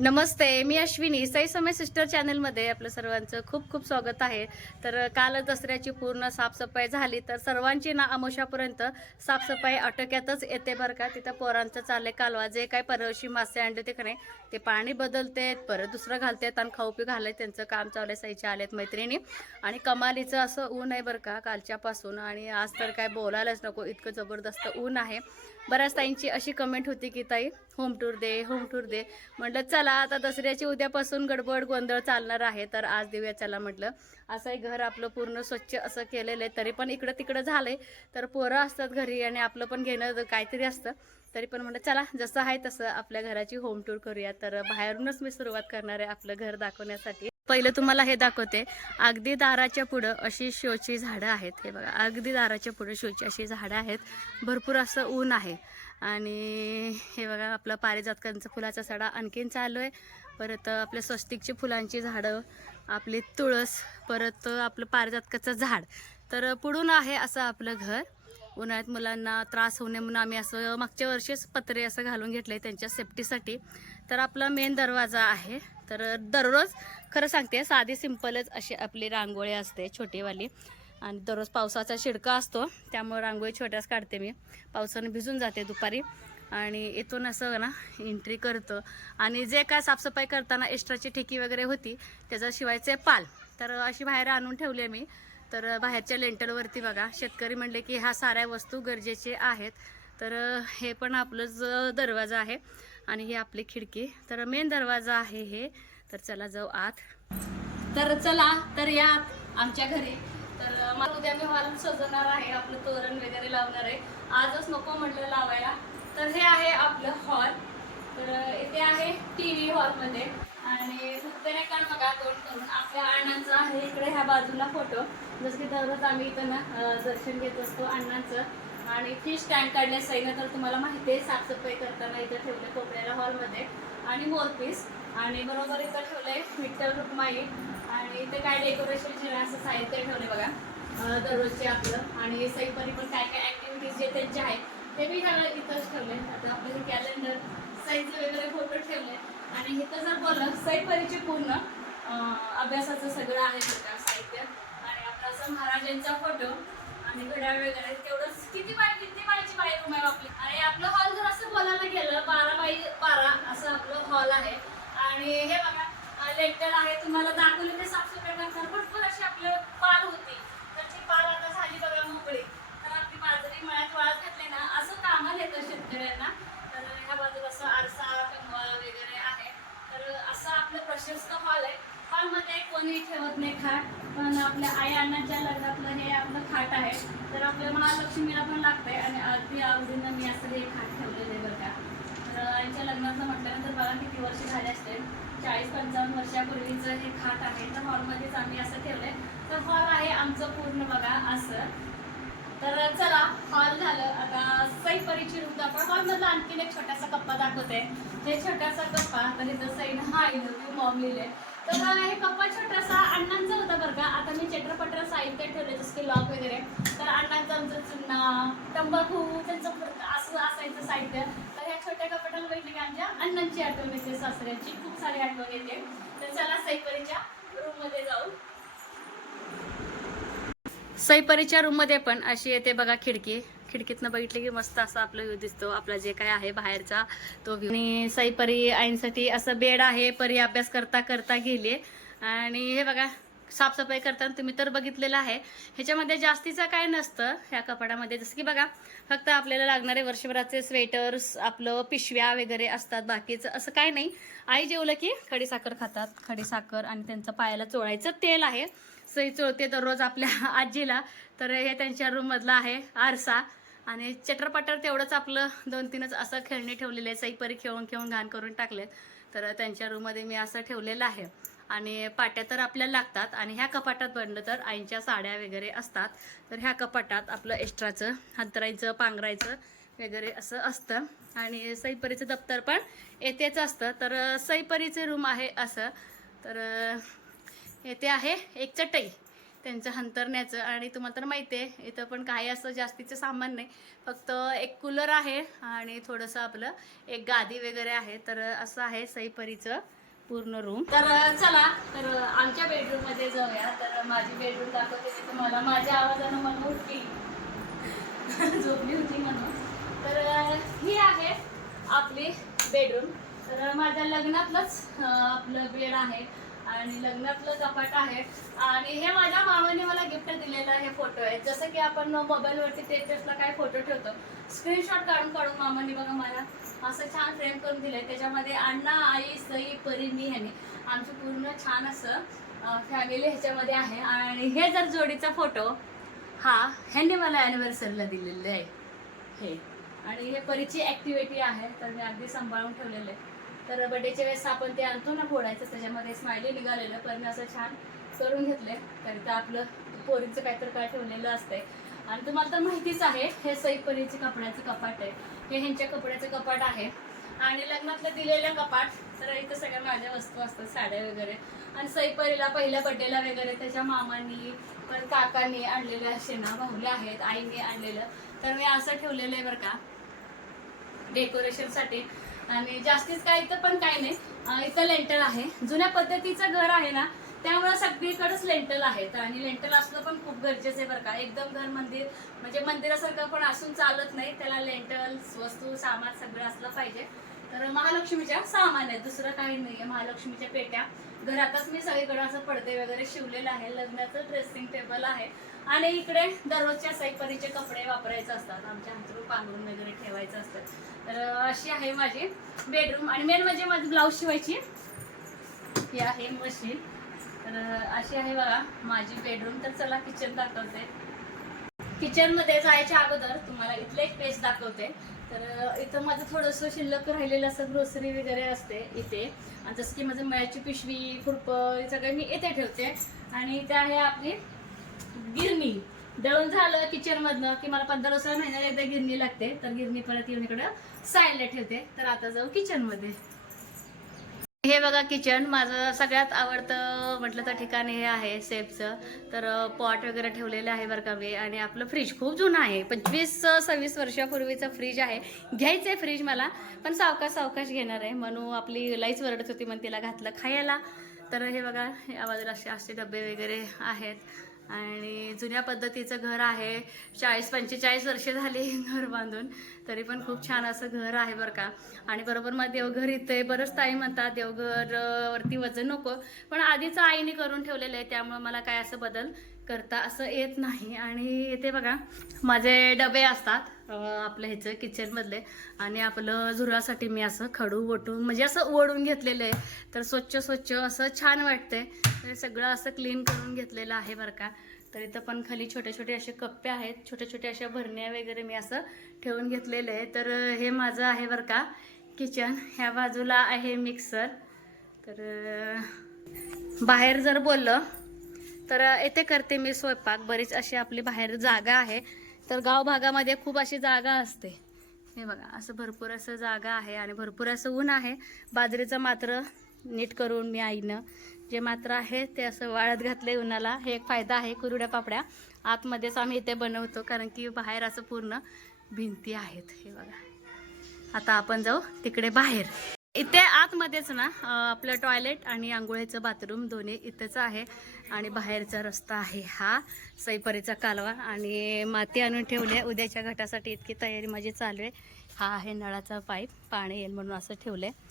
नमस्ते मी अश्विनी. सई समय सिस्टर चॅनलमध्ये आपलं सर्वांचं खूप खूप स्वागत आहे. तर काल दसऱ्याची पूर्ण साफसफाई झाली तर सर्वांची ना अमोशापर्यंत साफसफाई आटोक्यातच येते बरं का. तिथं पोरांचं चालले कालवा. जे काय परवशी मासे आणले ते का नाही ते पाणी बदलतेत परत दुसरं घालतेत आणि खाऊ पी घालाय त्यांचं काम चालू आहे साईचे आलेत मैत्रिणी. आणि कमालीचं असं ऊन आहे बरं का कालच्यापासून. आणि आज तर काय बोलायलाच नको इतकं जबरदस्त ऊन आहे. बऱ्याच ताईंची अशी कमेंट होती की ताई होम टूर दे होम टूर दे. म्हटलं चला आता दसऱ्याची उद्यापासून गडबड गोंधळ चालणार आहे तर आज देऊया चला म्हटलं. असंही घर आपलं पूर्ण स्वच्छ असं केलेलं आहे तरी पण इकडं तिकडं झालंय. तर पोरं असतात घरी आणि आपलं पण घेणं काहीतरी असतं. तरी पण म्हटलं चला जसं आहे तसं आपल्या घराची होम टूर करूया. तर बाहेरूनच मी सुरुवात करणार आहे आपलं घर दाखवण्यासाठी. पहिलं तुम्हाला हे दाखवते. अगदी दाराच्या पुढं अशी शोची झाडं आहेत. हे बघा अगदी दाराच्या पुढं शोची अशी झाडं आहेत. भरपूर असं ऊन आहे. आणि हे बघा आपलं पारिजातकांचं फुलाचा सडा आणखीन चालू आहे. परत आपल्या स्वस्तिकची फुलांची झाडं आपली तुळस परत आपलं पारिजातकाचं झाड. तर पुढून आहे असं आपलं घर. उन्हाळ्यात मुलांना त्रास होऊ नये म्हणून आम्ही असं मागच्या वर्षीच पत्रे असं घालून घेतलं आहे त्यांच्या सेफ्टीसाठी. तर आपला मेन दरवाजा आहे. तर दररोज खरं सांगते साधी सिंपलच अशी आपली रांगोळी असते छोटीवाली. आणि दररोज पावसाचा शिडका असतो त्यामुळे रांगोळी छोट्याच काढते मी. पावसानं भिजून जाते दुपारी. आणि इथून असं ना एंट्री करतं. आणि जे काय साफसफाई करताना एक्स्ट्राची ठेकी वगैरे होती त्याचा शिवायचे पाल. तर अशी बाहेर आणून ठेवली आहे मी. तर बाहेरच्या लेंटरवरती बघा शेतकरी म्हणले की ह्या साऱ्या वस्तू गरजेचे आहेत. तर हे पण आपलंच दरवाजा आहे. आणि ही आपली खिडकी. तर मेन दरवाजा आहे हे. तर चला जाऊ आत. तर चला तर या आमच्या घरी. तर मला उद्या मी हॉल सजवणार आहे आपलं तोरण वगैरे लावणार आहे. आजच नको म्हटलं लावायला. तर हे आहे आपलं हॉल तर इथे आहे टी व्ही हॉलमध्ये आणि फक्त नाही का बघा दोन करून. आपल्या अण्णांचं आहे इकडे ह्या बाजूला फोटो जसं की दररोज आम्ही इथं ना दर्शन घेत असतो अण्णांचं. आणि फिश टँक काढले सैन्य तर तुम्हाला माहिती आहे साफसफाई करताना इथं ठेवलं कोपऱ्याला हॉलमध्ये आणि मोरपीस आणि बरोबर इथं ठेवलं आहे विठ्ठल रुक्माई आणि इथे काय डेकोरेशनचे असं साहित्य ठेवले बघा. दररोजचे आपलं. आणि सईपरी पण काय काय ॲक्टिव्हिटीज जे त्यांचे आहेत ते मी सगळं इथंच ठेवले आता आपलं हे कॅलेंडर साईजचे वगैरे फोटो ठेवले आणि इथं जर बोललं सईपरीचे पूर्ण अभ्यासाचं सगळं आहे बरं का साहित्य. आणि आपला असं महाराजांचा फोटो आणि घड्याळ वगैरे तेवढंच. किती बाय किती बायची बाय रूम आहे आपली आणि आपलं हॉल जर असं बोलायला गेलं बारा बाय बारा असं आपलं हॉल आहे. आणि हे बघा लेक्टर आहे तुम्हाला दाखवले ते साफसफाई करताना भरपूर अशी आपलं पाल होती. तर ती पाल आता झाली बघा मोकळी. तर आपली बाजरी मळ्यात वाळत घातली ना असं कामाला येतं शेतकऱ्यांना. तर ह्या बाजूला असं आरसा कंगवा वगैरे आहे. तर असं आपलं प्रशस्त हॉल आहे. हॉलमध्ये कोणी ठेवत नाही खाट पण आपल्या आई अण्णाच्या लग्नातलं हे आपलं खाट आहे. तर आपल्या महालक्ष्मीला पण लागतंय आणि अगदी आवडीनं मी असं हे खाट ठेवलेलं आहे बरं का तर आईच्या लग्नाचं म्हटल्यानंतर बघा किती वर्ष झाले असतील. चाळीस पंचावन्न वर्षापूर्वीचं हे खाट आहे तर हॉलमध्येच आम्ही असं ठेवलंय. तर हॉल आहे आमचं पूर्ण बघा असं. तर चला हॉल झालं. आता सईपरीची रूम आपण हॉलमधला आणखीन एक छोटासा कप्पा दाखवते. हे छोटासा कप्पा तर इथं सईन हा यू मॉम लिहिले तर हे कप्पा छोटासा. अण्णांचा होता बरं का. आता मी चटरपटर साहित्य ठेवले जसं की लॉक वगैरे. तर अण्णांचं आमचं चुन्ना तंबाखू त्यांचं असं असायचं साहित्य. ह्या छोट्या कपाटाला बघितलं की आमच्या अण्णांची आठवण येते सासऱ्यांची. खूप सारी आठवण येते. तर चला सईपरीच्या रूममध्ये जाऊ. सैपरीच्या रूममध्ये पण अशी येते बघा खिडकी. खिडकीतनं बघितलं की मस्त असा आपला व्ह्यू दिसतो. आपला जे काय आहे बाहेरचा तो व्ह्यू आणि सईपरी आईंसाठी असं बेड आहे परी अभ्यास करता करता गेली आणि हे बघा साफसफाई करताना तुम्ही तर बघितलेलं आहे. ह्याच्यामध्ये जास्तीचं काय नसतं ह्या कपाडामध्ये जसं की बघा फक्त आपल्याला लागणारे वर्षभराचे स्वेटर्स आपलं पिशव्या वगैरे असतात बाकीचं असं काय नाही. आई जेवलं की खडीसाखर खातात. खडीसाखर आणि त्यांचं पायाला चोळायचं तेल आहे. सई चोळते दररोज आपल्या आजीला. तर हे त्यांच्या रूममधलं आहे आरसा. आणि चटरपटर तेवढंच आपलं दोन तीनच असं खेळणी ठेवलेले आहे सईपरी खेळून खेळून घाण करून टाकलेत. तर त्यांच्या रूममध्ये मी असं ठेवलेलं आहे. आणि पाट्या तर आपल्याला लागतात. आणि ह्या कपाटात बनलं तर आईंच्या साड्या वगैरे असतात. तर ह्या कपाटात आपलं एक्स्ट्राचं हंतरायचं पांघरायचं वगैरे असं असतं. आणि सईपरीचं दप्तर पण येतेच असतं. तर सईपरीचे रूम आहे असं. तर येथे आहे एक चटई त्यांचं हंतरण्याचं. आणि तुम्हाला तर माहिती आहे इथं पण काही असं जास्तीचं सामान नाही. फक्त एक कूलर आहे आणि थोडंसं आपलं एक गादी वगैरे आहे. तर असं आहे सईपरीचं. पूर्ण रूम तर चला तर आमच्या बेडरूममध्ये जाऊया. तर माझी बेडरूम दाखवते मी तुम्हाला माझ्या आवाजानं मन उठली झोपली होती म्हणून. तर ही आहे आपली बेडरूम तर माझ्या लग्नातलंच आपलं बेड आहे. आणि लग्नातलं कपाट आहे. आणि हे माझ्या मामाने मला गिफ्ट दिलेलं हे फोटो आहे. जसं की आपण मोबाईलवरती तेचला काय फोटो ठेवतो. स्क्रीनशॉट काढून काढून मामाने बघा मला असं छान फ्रेम करून दिलंय. त्याच्यामध्ये अण्णा आई सई परी मी ह्याने आमचं पूर्ण छान असं फॅमिली ह्याच्यामध्ये आहे. आणि हे जर जोडीचा फोटो हा ह्यांनी मला अॅनिव्हर्सरीला दिलेले आहे. हे. आणि हे परीची ॲक्टिव्हिटी आहे तर मी अगदी सांभाळून ठेवलेलं आहे. तर बड्डेच्या वेळेस आपण ते आणतो ना फोडायचं त्याच्यामध्ये स्माइली निघालेलं. पण मी असं छान करून घेतलंय. तर आपलं पोरीचं काहीतरी काय ठेवलेलं असतंय. आणि तुम्हाला तर माहितीच आहे हे सई परीचे कपड्याचं कपाट आहे. हे ह्यांच्या कपड्याचं कपाट आहे. आणि लग्नातलं दिलेलं कपाट तर इथं सगळ्या माझ्या वस्तू असतात साड्या वगैरे. आणि सईपरीला पहिल्या बड्डेला वगैरे त्याच्या मामांनी पण काकांनी आणलेल्या शेणा भाऊल्या आहेत आईने आणलेलं. तर मी असं ठेवलेलं आहे बरं का डेकोरेशनसाठी आणि जास्तीच काय इथं पण काय नाही. इथं लेंटल आहे. जुन्या पद्धतीचं घर आहे ना त्यामुळे सगळीकडेच लेंटल आहेत. आणि लेंटल असणं पण खूप गरजेचं आहे बरं का. एकदम घर मंदिर म्हणजे मंदिरासारखं पण असून चालत नाही. त्याला लेंटल वस्तू सामान सगळं असलं पाहिजे. तर महालक्ष्मीच्या सामान आहे दुसरं काही नाहीये. महालक्ष्मीच्या पेट्या. घरातच मी सगळीकडे असं पडदे वगैरे शिवलेलं आहे. लग्नाचं ड्रेसिंग टेबल आहे. आणि इकडे दररोजच्या साईपरीचे कपडे वापरायचे असतात. आमच्या हातरू पांघरून वगैरे ठेवायचं असतं. तर अशी आहे माझी बेडरूम आणि मेन म्हणजे माझी ब्लाऊज शिवायची. ही आहे मशीन तर अशी आहे बघा माझी बेडरूम तर चला किचन दाखवते. किचनमध्ये जायच्या अगोदर तुम्हाला इथलं एक पेज दाखवते. तर इथं माझं थोडंसं शिल्लक राहिलेलं असं ग्रोसरी वगैरे असते इथे. आणि जसं की माझं मयाची पिशवी खुरपं हे सगळं मी इथे ठेवते. आणि इथे आहे आपली गिरणी. दळून झालं किचनमधनं की मला पंधरा दुसऱ्या महिन्याला एकदा गिरणी लागते. तर गिरणी परत येऊन इकडं साईडला ठेवते. तर आता जाऊ किचनमध्ये हे बघा किचन माझं सगळ्यात आवडतं म्हटलं तर ठिकाण हे आहे सेफचं तर पॉट वगैरे ठेवलेलं आहे बरं का मी. आणि आपलं फ्रीज खूप जुनं आहे. पंचवीस सव्वीस वर्षापूर्वीचं फ्रीज आहे. घ्यायचं आहे फ्रीज मला पण सावकाश सावकाश घेणार आहे. म्हणून आपली लाईच वरडत होती मग तिला घातलं खायला. तर हे बघा या बाजूला असे असे डबे वगैरे आहेत. आणि जुन्या पद्धतीचं घर आहे. चाळीस पंचेचाळीस वर्षे झाली घर बांधून. तरी पण खूप छान असं घर आहे बरं का. आणि बरोबर मग देवघर इथे आहे बरंच ताई म्हणतात देवघर वरती वजन नको. पण आधीचं आईने करून ठेवलेलं आहे त्यामुळे मला काय असं बदल करता असं येत नाही. आणि येते बघा माझे डबे असतात. आपलं ह्याचं किचनमधले आणि आपलं झुरासाठी मी असं खडू वटून म्हणजे असं ओढून घेतलेलं आहे. तर स्वच्छ स्वच्छ असं छान वाटतंय. तर सगळं असं क्लीन करून घेतलेलं आहे बरं का. तर इथं पण खाली छोटे छोटे असे कप्पे आहेत. छोट्या छोट्या अशा भरण्या वगैरे मी असं ठेवून घेतलेलं आहे. तर हे माझं आहे बरं का किचन ह्या बाजूला आहे मिक्सर तर बाहेर जर बोललं तर येथे करते मी स्वयंपाक. बरीच अशी आपली बाहेर जागा आहे. तर गाव भागामध्ये खूप अशी जागा असते. हे बघा असं भरपूर असं जागा आहे आणि भरपूर असं ऊन आहे. बाजरीचं मात्र नीट करून मी आईनं जे मात्र आहे ते असं वाळत घातले उन्हाला. हे एक फायदा आहे कुरुड्या पापड्या. आतमध्येच आम्ही इथे बनवतो कारण की बाहेर असं पूर्ण भिंती आहेत. हे बघा. आता आपण जाऊ तिकडे बाहेर. इथे आतमध्येच ना आपलं टॉयलेट आणि आंघोळीचं बाथरूम दोन्ही इथेच आहे. आणि बाहेरचा रस्ता आहे हा सईपरीचा कालवा. आणि माती आणून ठेवली उद्याच्या घटासाठी इतकी तयारी माझी चालू आहे. हा आहे नळाचा पाईप पाणी येईल म्हणून असं ठेवलं आहे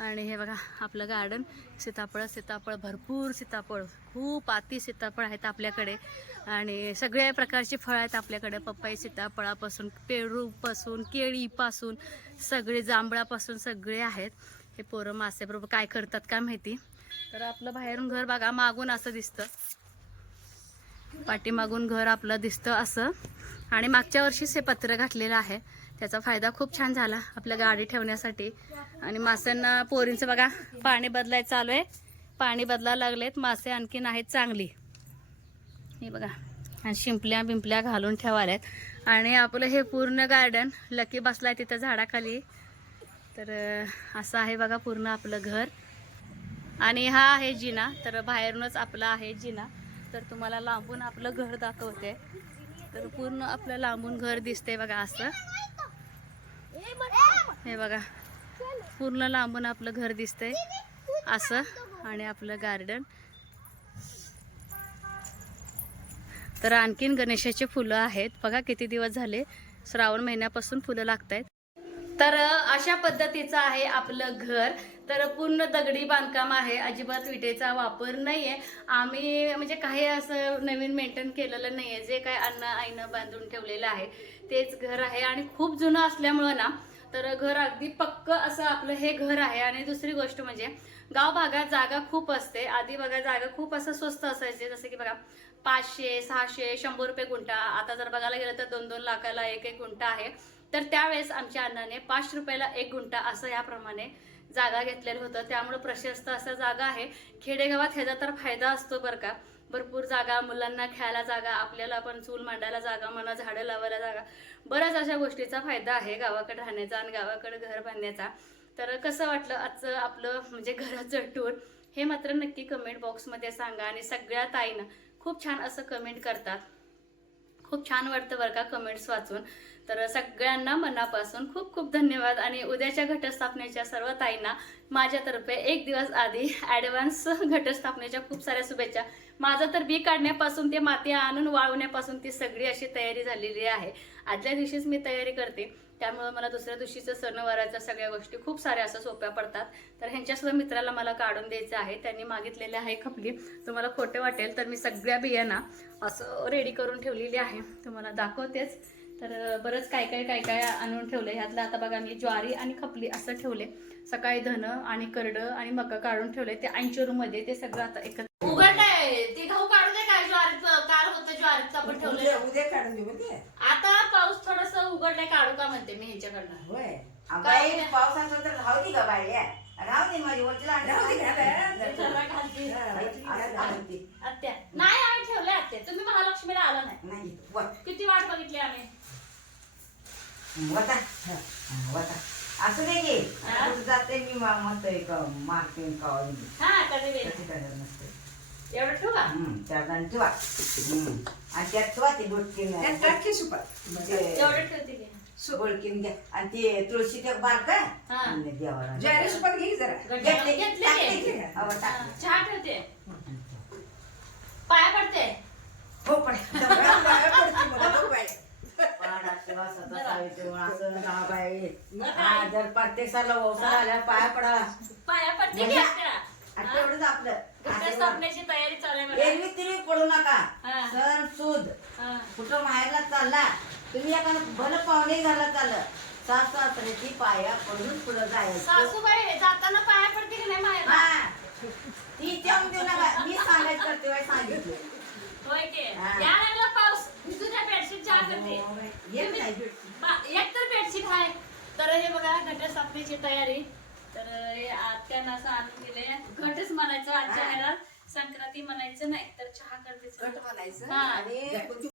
आणि हे बघा आपलं गार्डन सीताफळ सीताफळ भरपूर सीताफळ खूप अति सीताफळ आहेत आपल्याकडे. आणि सगळ्या प्रकारची फळं आहेत आपल्याकडे. पपई सीताफळापासून पेरूपासून केळीपासून सगळे जांभळापासून सगळे आहेत. हे पोरं मासेबरोबर काय करतात काय माहिती? तर आपलं बाहेरून घर बघा मागून असं दिसतं. पाठीमागून घर आपलं दिसतं असं. आणि मागच्या वर्षीच हे पत्र घातलेलं आहे. त्याचा फायदा खूप छान झाला आपल्या गाडी ठेवण्यासाठी. आणि माशांना पोरींचं बघा पाणी बदलायचं चालू आहे. पाणी बदलायला लागलेत मासे आणखीन आहेत चांगली. हे बघा आणि शिंपल्या बिंपल्या घालून ठेवाल्यात. आणि आपलं हे पूर्ण गार्डन लकी बसलाय तिथं झाडाखाली. तर असं आहे बघा पूर्ण आपलं घर. आणि हा आहे जिना तर बाहेरूनच आपला आहे जिना. तर तुम्हाला लांबून आपलं घर दाखवते. तर पूर्ण आपलं लांबून घर दिसते बघा असं. हे बघा. पूर्ण लांबून आपलं घर दिसतंय. असं. आणि आपलं गार्डन तर आणखीन गणेशाचे फुलं आहेत. बघा किती दिवस झाले. श्रावण महिन्यापासून फुलं लागत आहेत तर अशा पद्धतीचं आहे आपलं घर. तर पूर्ण दगडी बांधकाम आहे. अजिबात विटेचा वापर नाही आहे आम्ही म्हणजे काही असं नवीन मेंटेन केलेलं नाही आहे जे काय अन्न आईनं बांधून ठेवलेलं आहे तेच घर आहे. आणि खूप जुनं असल्यामुळं ना तर घर अगदी पक्क असं आपलं हे घर आहे. आणि दुसरी गोष्ट म्हणजे गाव भागात जागा खूप असते. आधी बघा जागा खूप असं स्वस्त असायचे. जसं की बघा पाचशे सहाशे शंभर रुपये गुंठा. आता जर बघायला गेलं तर दोन दोन लाखाला एक एक गुंठा आहे. तर त्यावेळेस आमच्या अण्णाने पाच रुपयाला एक गुंठा असं याप्रमाणे जागा घेतलेलं होतं. त्यामुळे प्रशस्त असं जागा आहे. खेडेगावात ह्याचा तर फायदा असतो बरं का. भरपूर जागा मुलांना खेळायला जागा आपल्याला पण चूल मांडायला जागा म्हणा झाडं लावायला जागा. बऱ्याच अशा गोष्टीचा फायदा आहे गावाकडे राहण्याचा आणि गावाकडे घर बांधण्याचा. तर कसं वाटलं आजचं आपलं म्हणजे घराचं टूर हे मात्र नक्की कमेंट बॉक्समध्ये सांगा आणि सगळ्या ताईनं खूप छान असं कमेंट करतात. खूप छान वाटतं बरं का कमेंट्स वाचून. तर सगळ्यांना मनापासून खूप खूप धन्यवाद. आणि उद्याच्या घटस्थापनेच्या सर्व ताईंना माझ्यातर्फे एक दिवस आधी ॲडव्हान्स घटस्थापनेच्या खूप साऱ्या शुभेच्छा. माझं तर बी काढण्यापासून ते माती आणून वाळवण्यापासून ती सगळी अशी तयारी झालेली आहे. आदल्या दिवशीच मी तयारी करते. त्यामुळं मला दुसऱ्या दिवशीचं सणवाराच्या सगळ्या गोष्टी खूप साऱ्या असं सोप्या पडतात. तर ह्यांच्यासुद्धा मित्राला मला काढून द्यायचं आहे. त्यांनी मागितलेले आहे खपली. तुम्हाला खोटं वाटेल तर मी सगळ्या बियांना असं रेडी करून ठेवलेली आहे. तुम्हाला दाखवतेच. तर बरंच काय काय काय काय आणून ठेवलं ह्यातलं आता बघा मी ज्वारी आणि खपली असं ठेवले सकाळी धन आणि करड आणि मका काढून ठेवले ते ऐंशी मध्ये ते सगळं आता एकत्र उघडलंय ते गहू काढू दे काय ज्वारीचं? काल होतं ज्वारीचं आपण ठेवलं उद्या काढून देऊ ते आता पाऊस थोडस उघडलाय काढू का म्हणते मी ह्याच्याकडनं. होय. काय असला तर राहू दे का बाई. राहू दे माझी. आत्या. नाही आम्ही ठेवले आत्या. तुम्ही महालक्ष्मीला आला नाही. किती वाट बघितली आम्ही? वता. हा, वता. असं नाही? कुठं जाते मी मस्त एक मारते कावून हा कधी वेळ कशी करणार नसते एवढं ठेवू. का हम्म, त्या दाणी ठेवा. हम्म. आणि त्यात ठेवा ते बोटकीन त्यात टाकी सुपात एवढं ठेवते की. बोलकीन घ्या. आणि ते तुळशी ते बाग काय हा. आणि देवाला ज्वारी सुपात घे जरा. घेतले. घेतले की? की? हा. चहा ठेवते. पाया पडते. हो पण दगडात पाया पडते तेव्हा असं. हा, जर प्रत्येक साला ओसाला आल्यावर पाया पडा पाया पडते की आत्या? आणि हा? तेवढंच आपलं घट्ट आशीर्वाद. स्थापनेची तयारी चालू आहे बघा. एरवी तिरवी पडू नका हा. सण सूद हा. कुठं माहेरला चालला तुम्ही एका भलं पाहुणे घरला चाललं सास सासऱ्याची पाया पडून पुढं जायचं सासूबाई जाताना पाया पडते की नाही माहेर हा ती देऊ नका मी सांगायचं करते बाई सांगितलं होय की हा. या लागला पाऊस तुझ्या बेडशीट चहा करते एक तर बेडशीट आहे. तर हे बघा घटस्थापनेची तयारी. तर आत्यानं असं आणून दिले. घटच म्हणायचं आजच्या हा. घरात संक्रांती म्हणायचं नाही तर चहा करते. घट म्हणायचं. आणि